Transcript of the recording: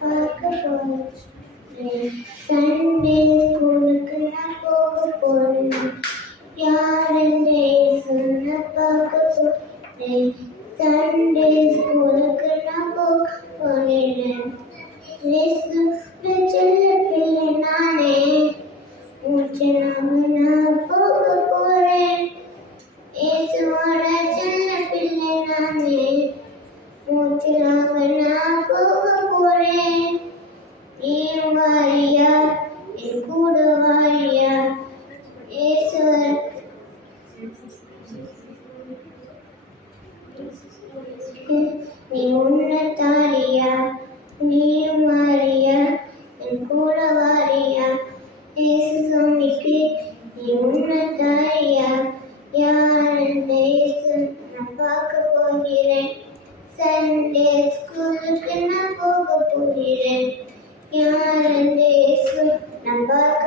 பார்க்க போறேன். சண்டே ஸ்கூலுக்கு நான் போக போறேன். யாருன்னு சொன்ன பார்க்க போறேன். சண்டே ஸ்கூலுக்கு நான் போக போறேன். செல்ல பிள்ளை நானே, மூச்சு நான் போக போறேன். இயேசுவோட செல்ல பிள்ளை நானே, மூச்சிலாக நான் போக போறேன். நீ வாரியா, என் கூட வாரியா, இயேசுவர் நீ உன்னதாரியா, நீ மாறியா, என் கூட வாரியா, இயேசு சுவாமிக்கு நீ உன்னதாரியா. யாருன்னு இயேசு நான் பார்க்க போகிறேன். சண்டே ஸ்கூலுக்கு நான் போக போகிறேன். யாருன்னு இயேசு நான் பார்க்க